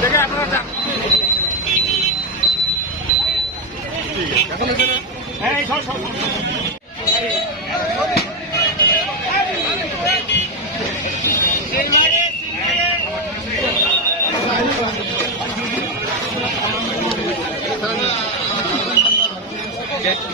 দেখে আপনারা যান হ্যাঁ সব সব Thank you. Okay.